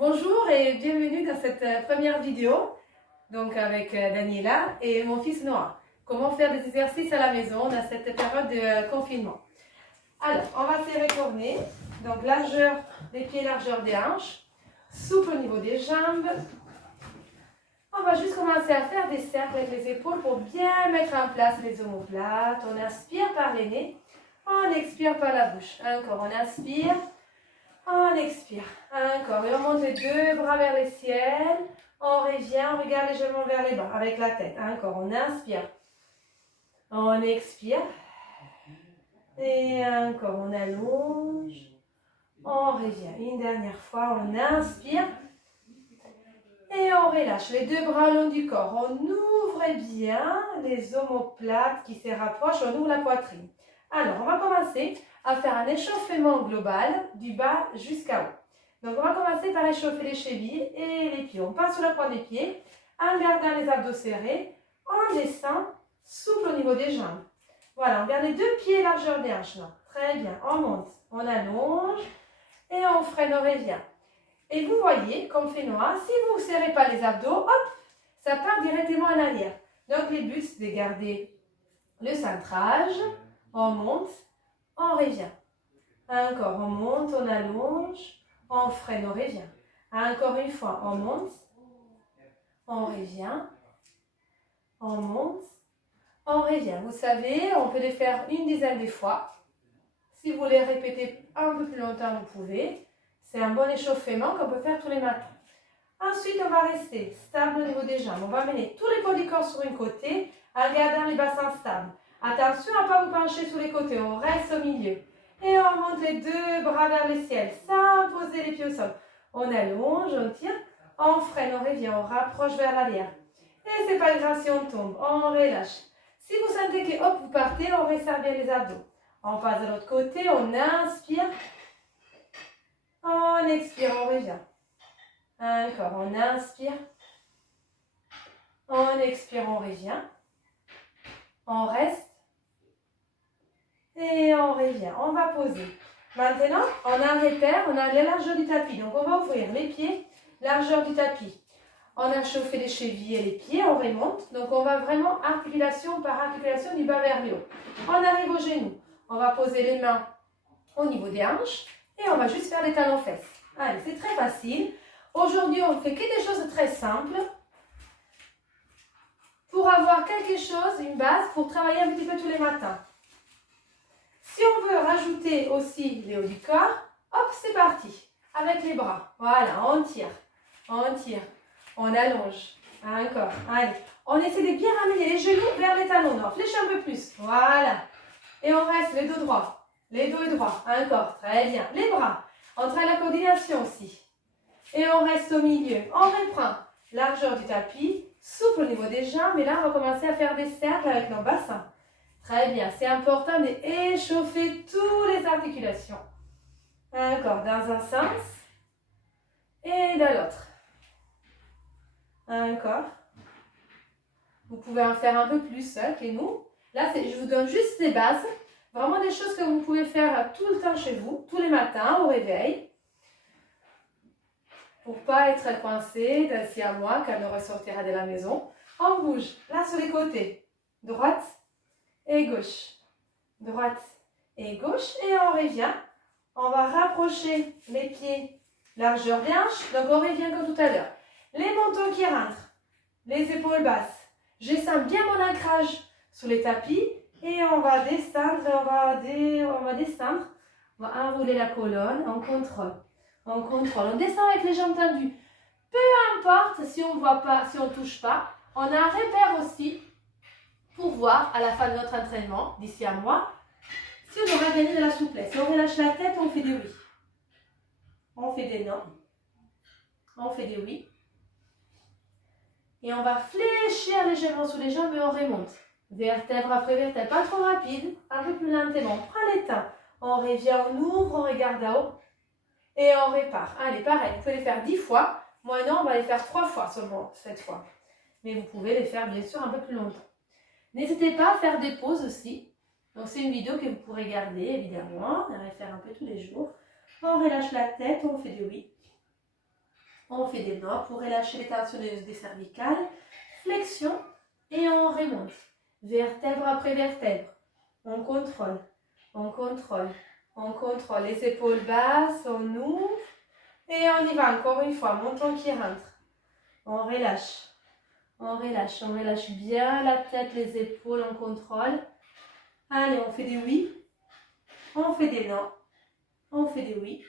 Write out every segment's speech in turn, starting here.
Bonjour et bienvenue dans cette première vidéo, donc avec Daniela et mon fils Noah. Comment faire des exercices à la maison dans cette période de confinement. Alors, on va se retourner, donc largeur des pieds, largeur des hanches, souple au niveau des jambes. On va juste commencer à faire des cercles avec les épaules pour bien mettre en place les omoplates. On inspire par les nez, on expire par la bouche. Encore, on inspire. On expire. Encore. Et on monte les deux bras vers le ciel. On revient, on regarde légèrement vers les bas avec la tête. Encore. On inspire. On expire. Et encore. On allonge. On revient. Une dernière fois. On inspire. Et on relâche. Les deux bras le long du corps. On ouvre bien les omoplates qui se rapprochent. On ouvre la poitrine. Alors, on va commencer à faire un échauffement global du bas jusqu'à haut. Donc, on va commencer par échauffer les chevilles et les pieds. On part sur la pointe des pieds en gardant les abdos serrés. On descend souple au niveau des jambes. Voilà, on garde les deux pieds largeur des hanches. Très bien, on monte, on allonge et on freine, on revient. Et vous voyez, comme fait Noah, si vous ne serrez pas les abdos, hop, ça part directement en arrière. Donc, le but, c'est de garder le centrage. On monte, on revient. Encore, on monte, on allonge, on freine, on revient. Encore une fois, on monte, on revient, on monte, on revient. Vous savez, on peut les faire une dizaine de fois. Si vous voulez répéter un peu plus longtemps, vous pouvez. C'est un bon échauffement qu'on peut faire tous les matins. Ensuite, on va rester stable au niveau des jambes. On va mener tous les poids du corps sur un côté en gardant les bassins stables. Attention à ne pas vous pencher sur les côtés, on reste au milieu. Et on monte les deux bras vers le ciel sans poser les pieds au sol. On allonge, on tire, on freine, on revient, on rapproche vers l'arrière. Et c'est pas grave si on tombe, on relâche. Si vous sentez que hop, vous partez, on resserre bien les abdos. On passe de l'autre côté, on inspire, on expire, on revient. Encore, on inspire, on expire, on revient. On reste. Et on revient, on va poser. Maintenant, on a un repère, on a la largeur du tapis. Donc, on va ouvrir les pieds, largeur du tapis. On a chauffé les chevilles et les pieds, on remonte. Donc, on va vraiment articulation par articulation du bas vers le haut. On arrive aux genoux. On va poser les mains au niveau des hanches et on va juste faire les talons-fesses. Allez, c'est très facile. Aujourd'hui, on ne fait que des choses très simples pour avoir quelque chose, une base, pour travailler un petit peu tous les matins. Si on veut rajouter aussi les hauts du corps, hop, c'est parti. Avec les bras. Voilà, on tire, on allonge. Encore, allez. On essaie de bien ramener les genoux vers les talons. On fléchit un peu plus. Voilà. Et on reste les dos droits. Les dos droits. Encore, très bien. Les bras. On travaille la coordination aussi. Et on reste au milieu. On reprend. Largeur du tapis, souple au niveau des jambes. Et là, on va commencer à faire des cercles avec nos bassins. Très bien, c'est important d'échauffer toutes les articulations. Encore, dans un sens et dans l'autre. Encore. Vous pouvez en faire un peu plus que nous. Là, je vous donne juste les bases. Vraiment des choses que vous pouvez faire tout le temps chez vous, tous les matins au réveil. Pour ne pas être coincé d'acier à moi quand on ressortira de la maison. On bouge, là sur les côtés. Droite et gauche, droite et gauche, et on revient. On va rapprocher les pieds, largeur des hanches, donc on revient comme tout à l'heure. Les mentons qui rentrent, les épaules basses. Je sens bien mon ancrage sur les tapis, et on va descendre, on va descendre, on va enrouler la colonne, on contrôle, on descend avec les jambes tendues. Peu importe si on ne voit pas, si on ne touche pas, on a un repère aussi, pour voir à la fin de notre entraînement, d'ici à moi, si on aura gagné de la souplesse. Si on relâche la tête, on fait des oui. On fait des non. On fait des oui. Et on va fléchir légèrement sous les jambes et on remonte. Vertèbre après vertèbre, pas trop rapide, un peu plus lentement. On prend les temps. On revient, on ouvre, on regarde à haut. Et on répare. Allez, pareil, vous pouvez les faire 10 fois. Moi non, on va les faire 3 fois seulement cette fois. Mais vous pouvez les faire bien sûr un peu plus longtemps. N'hésitez pas à faire des pauses aussi. Donc, c'est une vidéo que vous pourrez garder, évidemment. On va faire un peu tous les jours. On relâche la tête, on fait du oui. On fait des nœuds pour relâcher les tensions des cervicales. Flexion et on remonte. Vertèbre après vertèbre. On contrôle, on contrôle, on contrôle. Les épaules basses, on ouvre. Et on y va encore une fois. Menton qui rentre. On relâche. On relâche bien la tête, les épaules, on contrôle. Allez, on fait des oui. On fait des non. On fait des oui.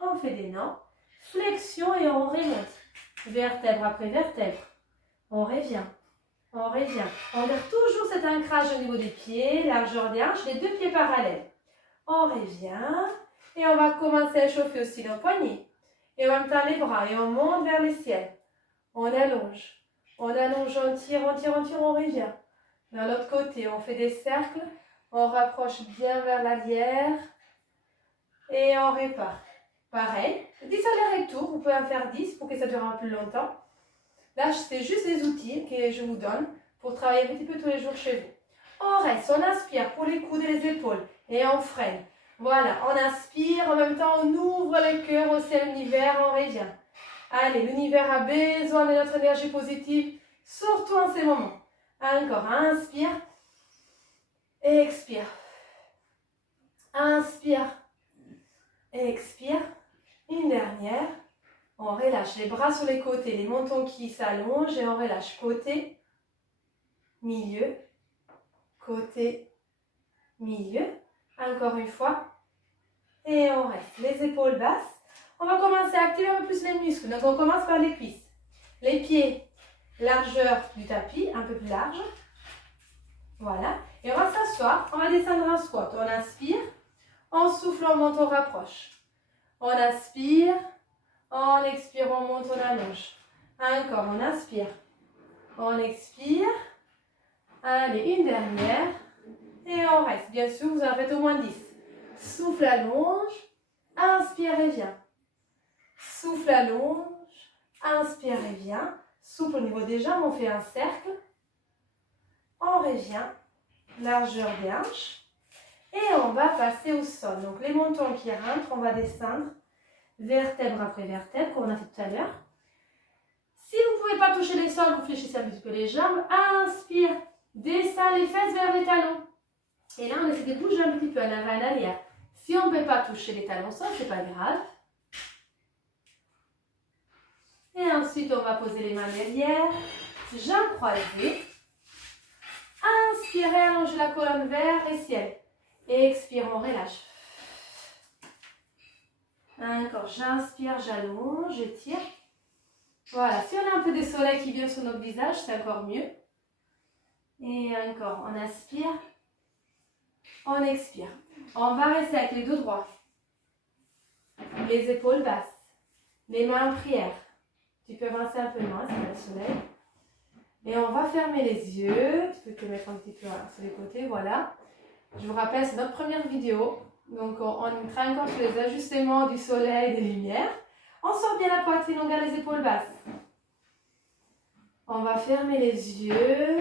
On fait des non. Flexion et on remonte. Vertèbre après vertèbre. On revient. On revient. On garde toujours cet ancrage au niveau des pieds, largeur des hanches, les deux pieds parallèles. On revient. Et on va commencer à chauffer aussi nos poignets. Et en même temps les bras. Et on monte vers le ciel. On allonge. On allonge, on tire, on tire, on tire, on revient. Dans l'autre côté, on fait des cercles. On rapproche bien vers la lierre. Et on répare. Pareil, 10 allers-retours, vous pouvez en faire 10 pour que ça dure un peu plus longtemps. Là, c'est juste des outils que je vous donne pour travailler un petit peu tous les jours chez vous. On reste, on inspire pour les coudes et les épaules et on freine. Voilà, on inspire, en même temps on ouvre le cœur au ciel, l'univers, on revient. Allez, l'univers a besoin de notre énergie positive, surtout en ces moments. Encore, inspire et expire. Inspire et expire. Une dernière. On relâche les bras sur les côtés, les mentons qui s'allongent et on relâche côté, milieu, côté, milieu. Encore une fois. Et on reste. Les épaules basses. On va commencer à activer un peu plus les muscles. Donc on commence par les cuisses. Les pieds, largeur du tapis, un peu plus large. Voilà. Et on va s'asseoir. On va descendre en squat. On inspire. On souffle, on monte, on rapproche. On inspire. On expire, on monte, on allonge. Encore, on inspire. On expire. Allez, une dernière. Et on reste. Bien sûr, vous en faites au moins 10. Souffle, allonge. Inspire et viens. Souffle, allonge. Inspire et viens. Souffle au niveau des jambes, on fait un cercle. On revient. Largeur des hanches. Et on va passer au sol. Donc les mentons qui rentrent, on va descendre. Vertèbre après vertèbre, comme on a fait tout à l'heure. Si vous ne pouvez pas toucher les sols, vous fléchissez un petit peu les jambes. Inspire, descend les fesses vers les talons. Et là, on essaie de bouger un petit peu en avant et en arrière. Si on ne peut pas toucher les talons au sol, ce n'est pas grave. Et ensuite, on va poser les mains derrière. Jambes croisées. Inspirez, allongez la colonne vers le ciel. Expire, on relâche. Encore, j'inspire, j'allonge, je tire. Voilà, si on a un peu de soleil qui vient sur notre visage, c'est encore mieux. Et encore, on inspire, on expire. On va rester avec les dos droits. Les épaules basses. Les mains en prière. Tu peux avancer un peu moins, c'est pas le soleil. Et on va fermer les yeux. Tu peux te mettre un petit peu sur les côtés, voilà. Je vous rappelle, c'est notre première vidéo. Donc, on travaille encore sur les ajustements du soleil et des lumières. On sort bien la poitrine, on garde les épaules basses. On va fermer les yeux.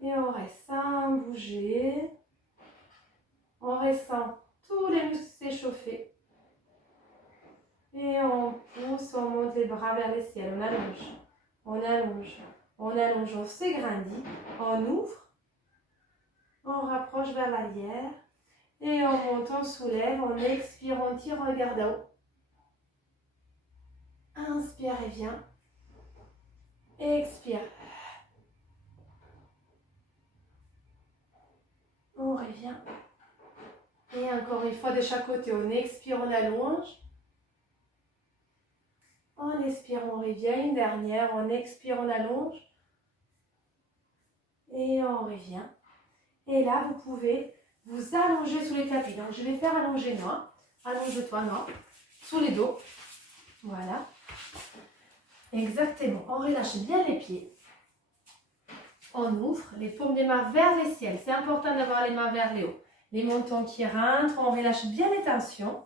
Et on reste sans bouger. On ressent tous les muscles s'échauffer. Et on pousse, on monte les bras vers le ciel. On allonge, on allonge, on allonge, on s'égrandit, on ouvre. On rapproche vers l'arrière. Et on monte, on soulève, on expire, on tire, on regarde en haut. Inspire et viens. Expire. On revient. Et encore une fois de chaque côté, on expire, on allonge. On expire, on revient. Une dernière, on expire, on allonge. Et on revient. Et là, vous pouvez vous allonger sous les tapis. Donc, je vais faire allonger moi. Allonge-toi, non. Sous les dos. Voilà. Exactement. On relâche bien les pieds. On ouvre les paumes des mains vers le ciel. C'est important d'avoir les mains vers le haut. Les mentons qui rentrent. On relâche bien les tensions.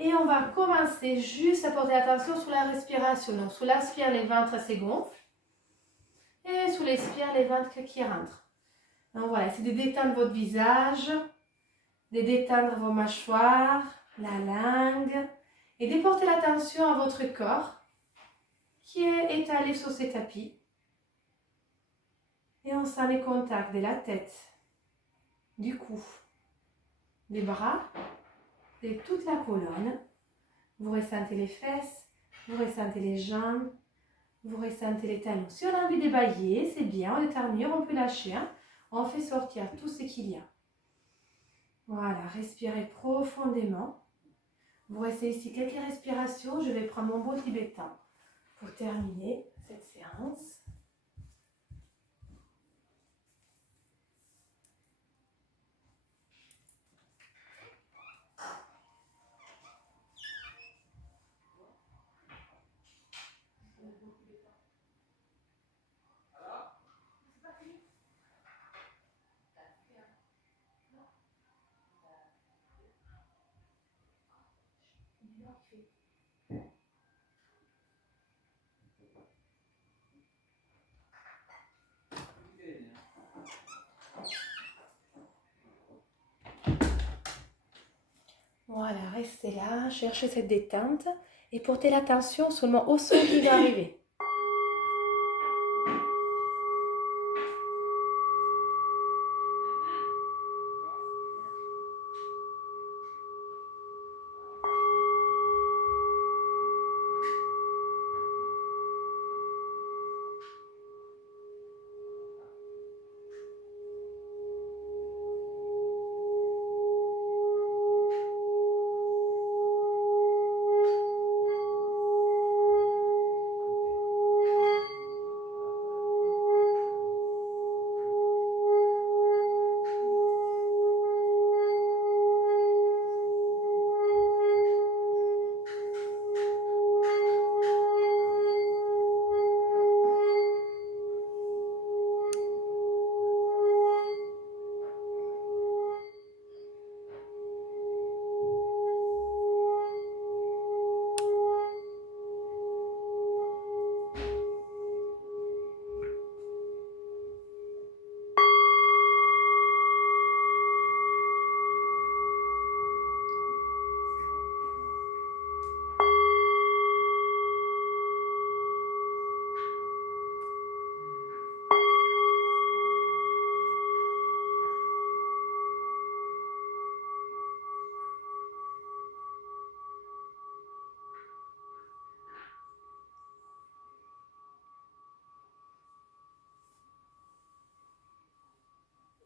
Et on va commencer juste à porter attention sur la respiration. Donc, sous l'inspire, les ventres se gonflent. Et sous l'expire, les ventres qui rentrent. Donc voilà, c'est de détendre votre visage, de détendre vos mâchoires, la langue. Et de porter l'attention à votre corps qui est étalé sur ce tapis. Et on sent les contacts de la tête, du cou, des bras, de toute la colonne. Vous ressentez les fesses, vous ressentez les jambes, vous ressentez les talons. Si on a envie de bâiller, c'est bien, on est armure, on peut lâcher. Hein. On fait sortir tout ce qu'il y a. Voilà, respirez profondément. Vous restez ici quelques respirations. Je vais prendre mon beau tibétain pour terminer cette séance. Voilà, restez là, cherchez cette détente et portez l'attention seulement au son qui va arriver.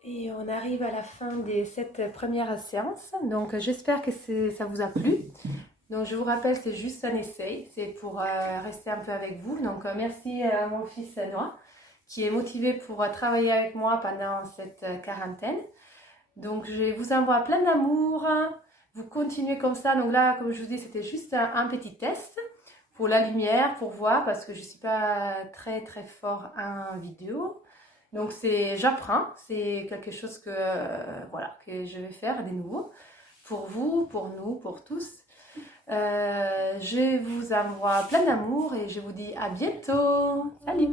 Et on arrive à la fin de cette première séance. Donc j'espère que ça vous a plu. Donc je vous rappelle, c'est juste un essai. C'est pour rester un peu avec vous. Donc merci à mon fils Noah qui est motivé pour travailler avec moi pendant cette quarantaine. Donc je vous envoie plein d'amour. Vous continuez comme ça. Donc là, comme je vous dis, c'était juste un petit test pour la lumière, pour voir, parce que je ne suis pas très fort en vidéo. Donc j'apprends, c'est quelque chose que, voilà, que je vais faire de nouveau pour vous, pour nous, pour tous. Je vous envoie plein d'amour et je vous dis à bientôt. Salut!